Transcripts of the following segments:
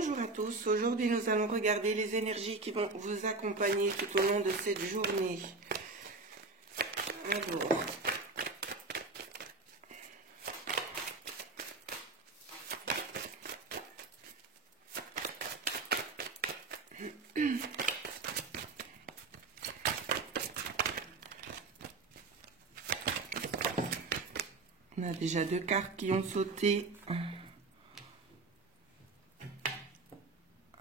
Bonjour à tous, aujourd'hui nous allons regarder les énergies qui vont vous accompagner tout au long de cette journée. Alors, on a déjà deux cartes qui ont sauté.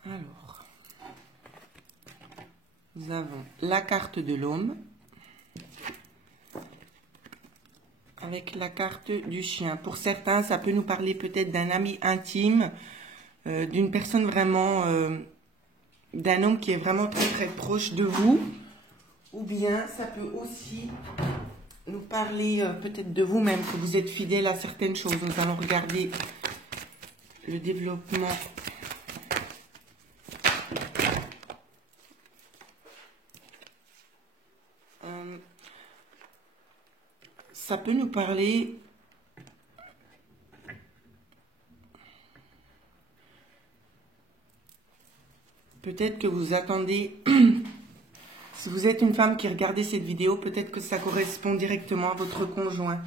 Alors, nous avons la carte de l'homme avec la carte du chien. Pour certains, ça peut nous parler peut-être d'un ami intime, d'une personne vraiment, d'un homme qui est vraiment très très proche de vous. Ou bien ça peut aussi nous parler peut-être de vous-même, que vous êtes fidèle à certaines choses. Nous allons regarder le développement. Ça peut nous parler peut-être que vous attendez, si vous êtes une femme qui regardez cette vidéo, peut-être que ça correspond directement à votre conjoint.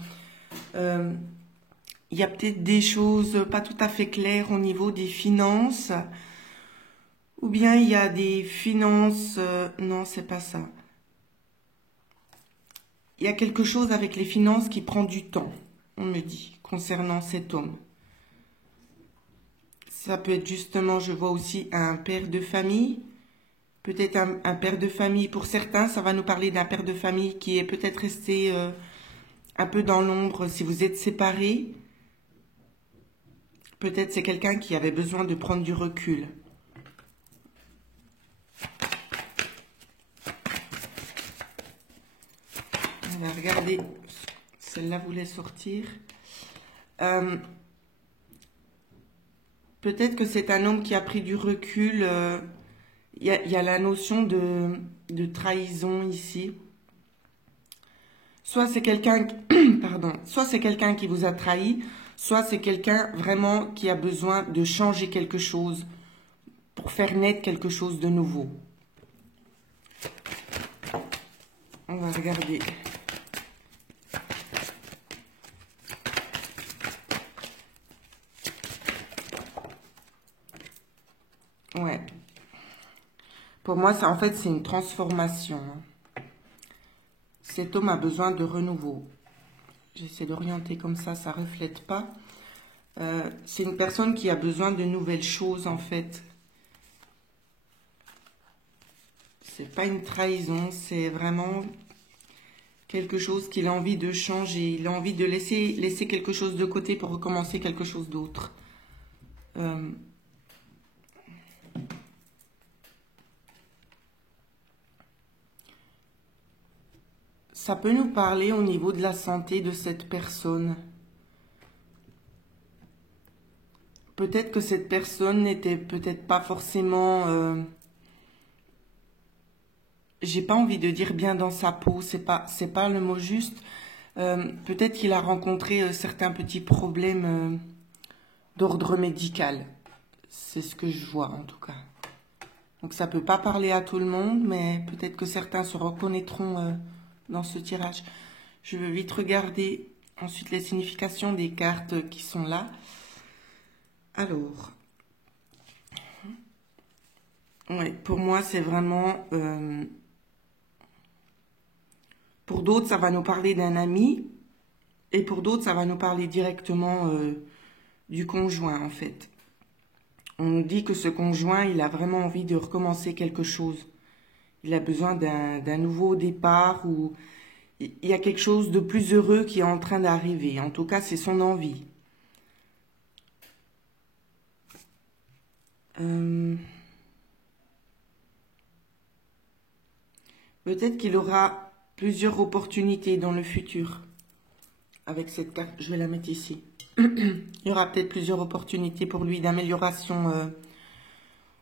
Il y a peut-être des choses pas tout à fait claires au niveau des finances, ou bien il y a des finances, non c'est pas ça. Il y a quelque chose avec les finances qui prend du temps, on me dit, concernant cet homme. Ça peut être justement, je vois aussi un père de famille, peut-être un père de famille. Pour certains, ça va nous parler d'un père de famille qui est peut-être resté un peu dans l'ombre si vous êtes séparés. Peut-être c'est quelqu'un qui avait besoin de prendre du recul. On va regarder, celle-là voulait sortir. Peut-être que c'est un homme qui a pris du recul. Il y a la notion de trahison ici. Soit c'est quelqu'un, pardon, soit c'est quelqu'un qui vous a trahi, soit c'est quelqu'un vraiment qui a besoin de changer quelque chose pour faire naître quelque chose de nouveau. On va regarder. Ouais. Pour moi, ça, en fait, c'est une transformation. Cet homme a besoin de renouveau. J'essaie d'orienter comme ça ne reflète pas. C'est une personne qui a besoin de nouvelles choses, en fait. C'est pas une trahison, c'est vraiment quelque chose qu'il a envie de changer. Il a envie de laisser quelque chose de côté pour recommencer quelque chose d'autre. Ça peut nous parler au niveau de la santé de cette personne. Peut-être que cette personne n'était peut-être pas forcément... j'ai pas envie de dire bien dans sa peau, c'est pas le mot juste. Peut-être qu'il a rencontré certains petits problèmes d'ordre médical. C'est ce que je vois en tout cas. Donc ça peut pas parler à tout le monde, mais peut-être que certains se reconnaîtront dans ce tirage. Je vais vite regarder ensuite les significations des cartes qui sont là. Alors, ouais, pour moi c'est vraiment... pour d'autres, ça va nous parler d'un ami. Et pour d'autres, ça va nous parler directement du conjoint, en fait. On nous dit que ce conjoint, il a vraiment envie de recommencer quelque chose. Il a besoin d'un nouveau départ ou il y a quelque chose de plus heureux qui est en train d'arriver. En tout cas, c'est son envie. Peut-être qu'il aura plusieurs opportunités dans le futur. Avec cette carte, je vais la mettre ici. Il y aura peut-être plusieurs opportunités pour lui d'amélioration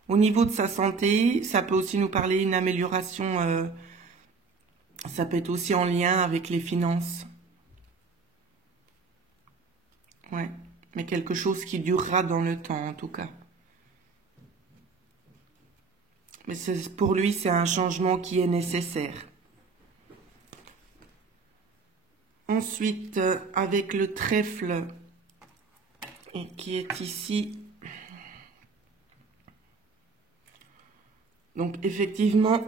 au niveau de sa santé. Ça peut aussi nous parler d'une amélioration, ça peut être aussi en lien avec les finances. Ouais, mais quelque chose qui durera dans le temps en tout cas. Mais pour lui, c'est un changement qui est nécessaire. Ensuite, avec le trèfle qui est ici. Donc, effectivement,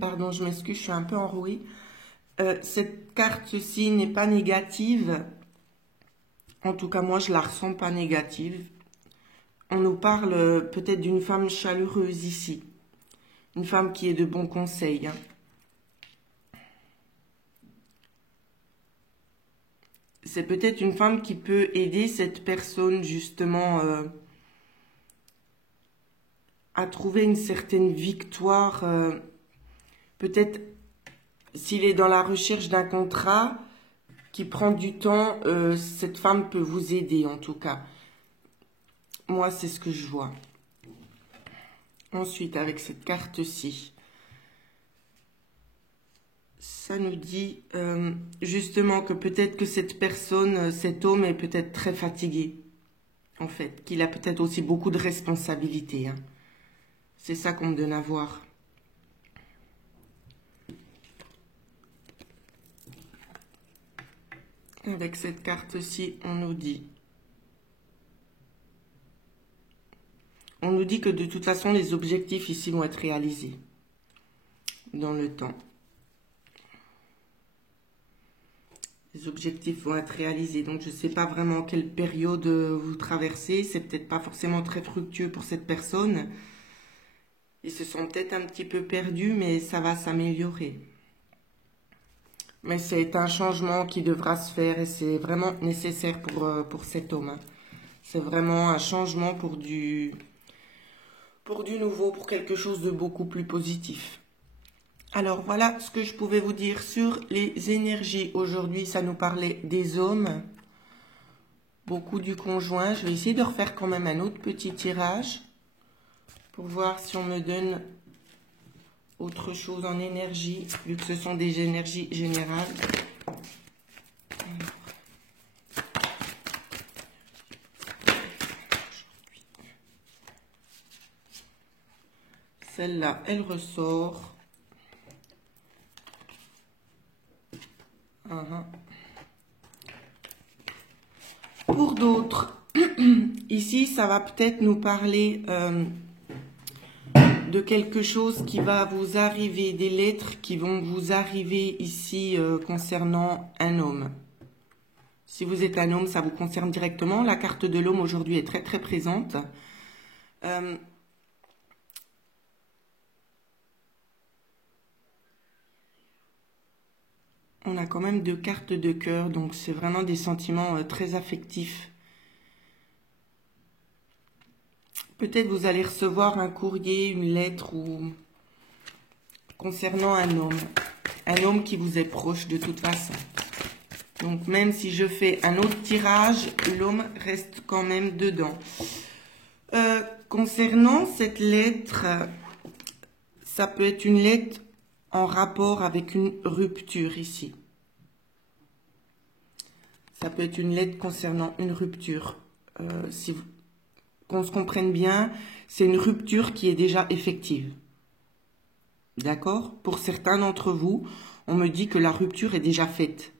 pardon, je m'excuse, je suis un peu enrouée. Cette carte-ci n'est pas négative. En tout cas, moi, je la ressens pas négative. On nous parle peut-être d'une femme chaleureuse ici. Une femme qui est de bons conseils. Hein. C'est peut-être une femme qui peut aider cette personne, justement, à trouver une certaine victoire. Peut-être, s'il est dans la recherche d'un contrat qui prend du temps, cette femme peut vous aider, en tout cas. Moi, c'est ce que je vois. Ensuite, avec cette carte-ci, ça nous dit justement que peut-être que cette personne, cet homme est peut-être très fatigué, en fait, qu'il a peut-être aussi beaucoup de responsabilités. Hein. C'est ça qu'on me donne à voir. Avec cette carte-ci, on nous dit que de toute façon, les objectifs ici vont être réalisés dans le temps. Les objectifs vont être réalisés. Donc, je ne sais pas vraiment quelle période vous traversez. C'est peut-être pas forcément très fructueux pour cette personne. Ils se sont peut-être un petit peu perdus, mais ça va s'améliorer. Mais c'est un changement qui devra se faire et c'est vraiment nécessaire pour cet homme. Hein. C'est vraiment un changement pour du nouveau, pour quelque chose de beaucoup plus positif. Alors voilà ce que je pouvais vous dire sur les énergies. Aujourd'hui, ça nous parlait des hommes, beaucoup du conjoint. Je vais essayer de refaire quand même un autre petit tirage pour voir si on me donne autre chose en énergie, vu que ce sont des énergies générales. Celle-là, elle ressort. Pour d'autres, ici, ça va peut-être nous parler de quelque chose qui va vous arriver, des lettres qui vont vous arriver ici concernant un homme. Si vous êtes un homme, ça vous concerne directement. La carte de l'homme aujourd'hui est très très présente. On a quand même 2 cartes de cœur, donc c'est vraiment des sentiments très affectifs. Peut-être vous allez recevoir un courrier, une lettre ou concernant un homme qui vous est proche de toute façon. Donc même si je fais un autre tirage, l'homme reste quand même dedans. Concernant cette lettre, ça peut être une lettre en rapport avec une rupture ici. Ça peut être une lettre concernant une rupture. Qu'on se comprenne bien, c'est une rupture qui est déjà effective. D'accord? Pour certains d'entre vous, on me dit que la rupture est déjà faite.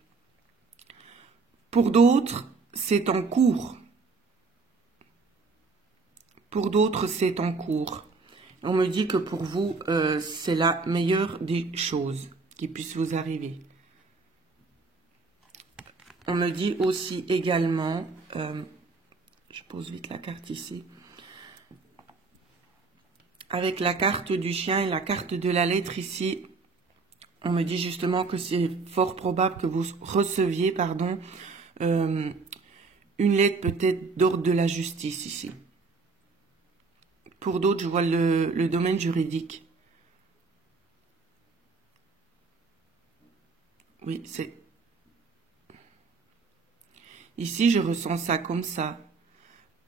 Pour d'autres, c'est en cours. Pour d'autres, c'est en cours. On me dit que pour vous, c'est la meilleure des choses qui puissent vous arriver. On me dit aussi également, je pose vite la carte ici, avec la carte du chien et la carte de la lettre ici, on me dit justement que c'est fort probable que vous receviez, pardon, une lettre peut-être d'ordre de la justice ici. Pour d'autres, je vois le domaine juridique. Oui, c'est... Ici, je ressens ça comme ça.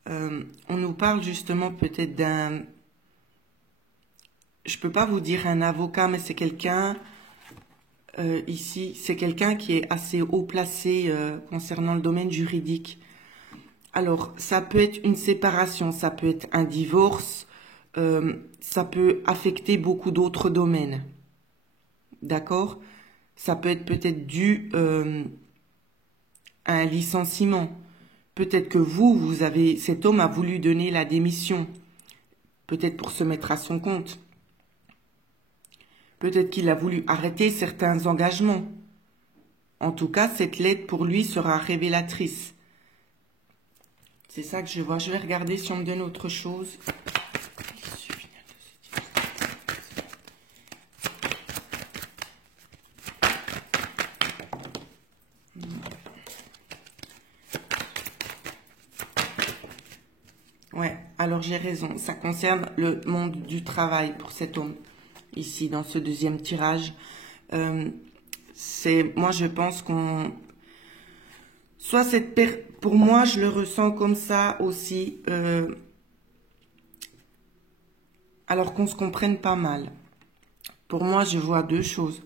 On nous parle justement peut-être d'un... Je peux pas vous dire un avocat, mais c'est quelqu'un... ici, c'est quelqu'un qui est assez haut placé concernant le domaine juridique. Alors, ça peut être une séparation, ça peut être un divorce, ça peut affecter beaucoup d'autres domaines. D'accord? Ça peut être peut-être dû à un licenciement. Peut-être que cet homme a voulu donner la démission. Peut-être pour se mettre à son compte. Peut-être qu'il a voulu arrêter certains engagements. En tout cas, cette lettre pour lui sera révélatrice. C'est ça que je vois. Je vais regarder si on me donne autre chose. Ouais, alors j'ai raison. Ça concerne le monde du travail pour cet homme. Ici, dans ce deuxième tirage. Moi, je pense qu'on... Pour moi, je le ressens comme ça aussi. Alors qu'on se comprenne pas mal. Pour moi, je vois deux choses.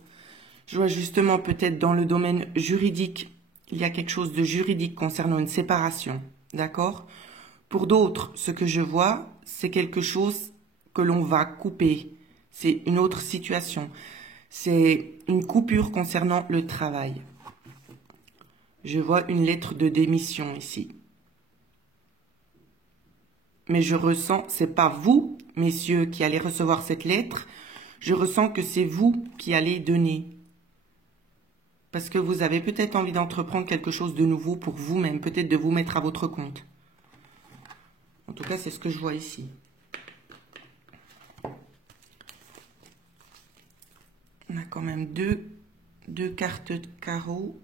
Je vois justement peut-être dans le domaine juridique, il y a quelque chose de juridique concernant une séparation. D'accord ? Pour d'autres, ce que je vois, c'est quelque chose que l'on va couper. C'est une autre situation. C'est une coupure concernant le travail. Je vois une lettre de démission ici. Mais je ressens, c'est pas vous, messieurs, qui allez recevoir cette lettre. Je ressens que c'est vous qui allez donner. Parce que vous avez peut-être envie d'entreprendre quelque chose de nouveau pour vous-même, peut-être de vous mettre à votre compte. En tout cas, c'est ce que je vois ici. On a quand même deux cartes de carreau.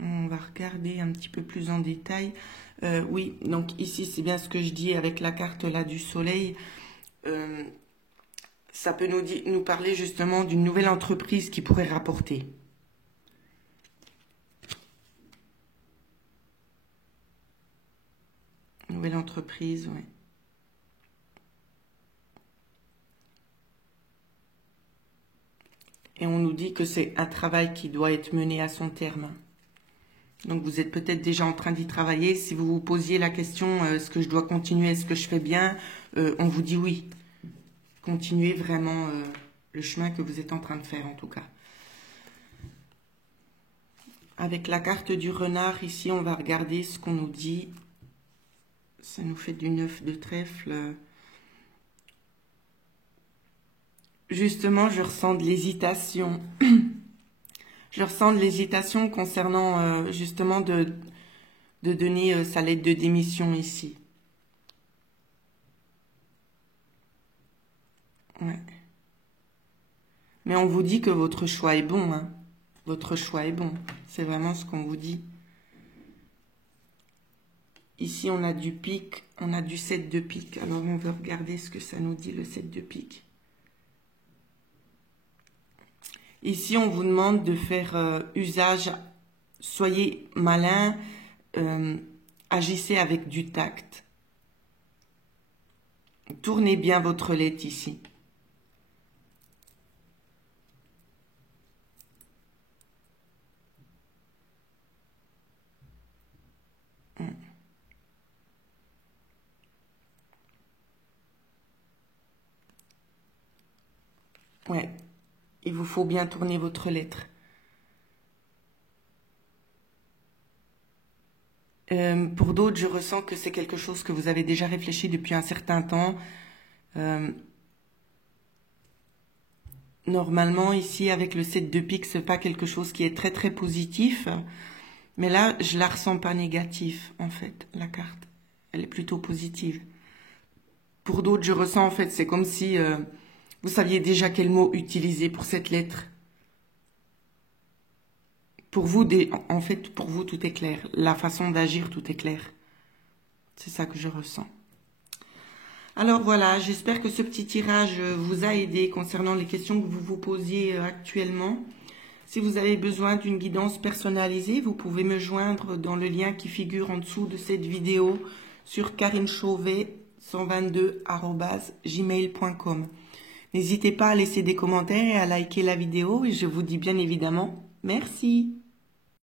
On va regarder un petit peu plus en détail. Oui, donc ici, c'est bien ce que je dis avec la carte là du soleil. Ça peut nous parler justement d'une nouvelle entreprise qui pourrait rapporter. Nouvelle entreprise, oui. Et on nous dit que c'est un travail qui doit être mené à son terme. Donc vous êtes peut-être déjà en train d'y travailler. Si vous vous posiez la question, est-ce que je dois continuer, est-ce que je fais bien, on vous dit oui. Continuez vraiment le chemin que vous êtes en train de faire en tout cas. Avec la carte du renard, ici, on va regarder ce qu'on nous dit. Ça nous fait du 9 de trèfle. Justement, je ressens de l'hésitation. Je ressens de l'hésitation concernant justement de donner sa lettre de démission ici. Ouais. Mais on vous dit que votre choix est bon, hein. Votre choix est bon. C'est vraiment ce qu'on vous dit. Ici, on a du pique, on a du 7 de pique. Alors, on veut regarder ce que ça nous dit, le 7 de pique. Ici, on vous demande de faire usage, soyez malin, agissez avec du tact. Tournez bien votre lettre ici. Ouais, il vous faut bien tourner votre lettre. Pour d'autres, je ressens que c'est quelque chose que vous avez déjà réfléchi depuis un certain temps. Normalement, ici, avec le 7 de pique, c'est pas quelque chose qui est très très positif. Mais là, je la ressens pas négative, en fait, la carte. Elle est plutôt positive. Pour d'autres, je ressens, en fait, c'est comme si vous saviez déjà quel mot utiliser pour cette lettre. Pour vous, en fait, pour vous, tout est clair. La façon d'agir, tout est clair. C'est ça que je ressens. Alors voilà, j'espère que ce petit tirage vous a aidé concernant les questions que vous vous posiez actuellement. Si vous avez besoin d'une guidance personnalisée, vous pouvez me joindre dans le lien qui figure en dessous de cette vidéo sur karinechauvet122@gmail.com. N'hésitez pas à laisser des commentaires et à liker la vidéo et je vous dis bien évidemment merci.